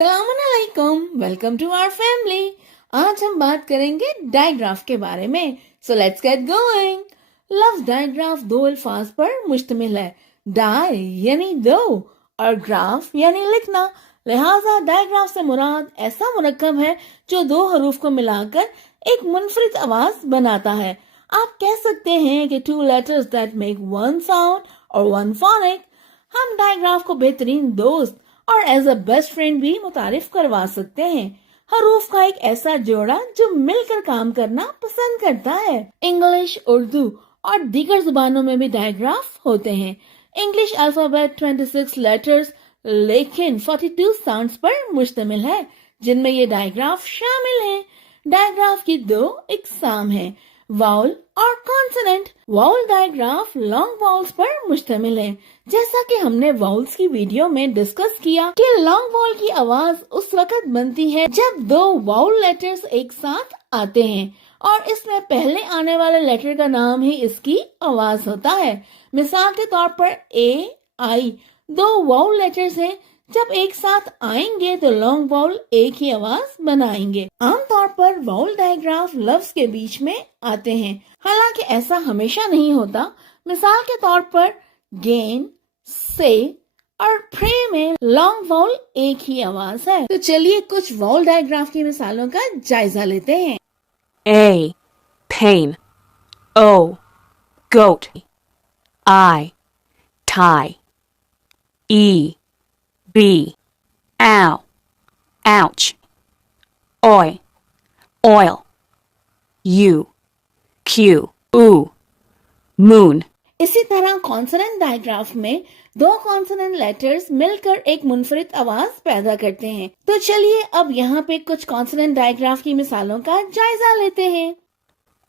अस्सलामुअलैकुम, welcome to our family. आज हम बात करेंगे डायग्राफ के बारे में। So let's get going. लफ्ज डायग्राफ दो अल्फाज पर मुश्तमिल है। डाई यानी दो और ग्राफ यानी लिखना। लिहाजा डायग्राफ से मुराद ऐसा मुरक्कब है जो दो हरूफ को मिलाकर एक मुनफरिद आवाज बनाता है। आप कह सकते हैं कि two letters that make one sound और वन फोनिक। हम डायग्राफ को बेहतरीन दोस्त और एज अ बेस्ट फ्रेंड भी मुतारिफ करवा सकते हैं। हरूफ का एक ऐसा जोड़ा जो मिलकर काम करना पसंद करता है। इंग्लिश, उर्दू और दीगर जुबानों में भी डायग्राफ होते हैं। इंग्लिश अल्फाबेट 26 लेटर्स लेकिन 42 साउंड्स पर मुश्तमिल है, जिनमें ये डायग्राफ शामिल हैं। डायग्राफ की दो इकसाम हैं, वाउल और consonant. Vowel digraph long vowels पर मुश्तमिल है। जैसा कि हमने वाउल्स की वीडियो में डिस्कस किया कि लॉन्ग वाउल की आवाज उस वक्त बनती है जब दो वाउल लेटर्स एक साथ आते हैं और इसमें पहले आने वाले लेटर का नाम ही इसकी आवाज होता है। मिसाल के तौर पर ए, आई दो वाउल लेटर्स हैं। जब एक साथ आएंगे तो लॉन्ग वाउल एक ही आवाज बनाएंगे। आमतौर पर वाउल डायग्राफ लफ्ज के बीच में आते हैं, हालांकि ऐसा हमेशा नहीं होता। मिसाल के तौर पर गेन, से और प्रे में लॉन्ग वाउल एक ही आवाज है। तो चलिए कुछ वाउल डायग्राफ की मिसालों का जायजा लेते हैं। A, pain. O, goat. I, tie. E, bee. Ow, ouch. Oi, oil. U, Q. Oo, moon. इसी तरह कॉन्सोनेंट डायग्राफ में दो कॉन्सोनेंट लेटर्स मिलकर एक मुनफरिद आवाज पैदा करते हैं। तो चलिए अब यहाँ पे कुछ कॉन्सोनेंट डायग्राफ की मिसालों का जायजा लेते हैं।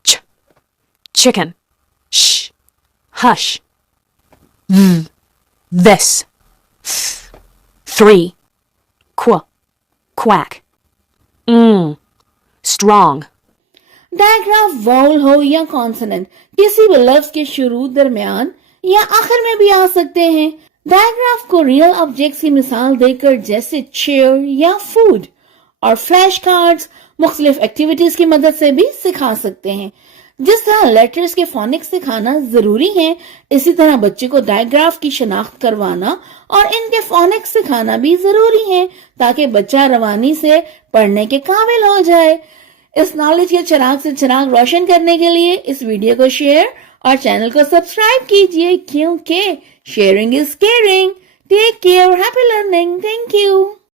Ch, chicken. Sh, hush. V, this. Th, three. Qu, quack. Strong. Digraph vowel हो या कॉन्सोनेंट, किसी भी लफ्ज के शुरू, दरमियान या आखिर में भी आ सकते हैं। डायग्राफ को रियल ऑब्जेक्ट्स की मिसाल देकर जैसे चेयर या फूड और फ्लैश कार्ड्स मुख्तलिफ एक्टिविटीज की मदद से भी सिखा सकते हैं। जिस तरह लेटर्स के फोनिक्स सिखाना जरूरी है, इसी तरह बच्चे को डायग्राफ की शनाख्त करवाना और इनके फोनिक्स सिखाना भी जरूरी है, ताकि बच्चा रवानी से पढ़ने के काबिल हो जाए। इस नॉलेज के चिराग से चिराग रोशन करने के लिए इस वीडियो को शेयर और चैनल को सब्सक्राइब कीजिए, क्योंकि sharing is caring. Take care, happy learning, thank you.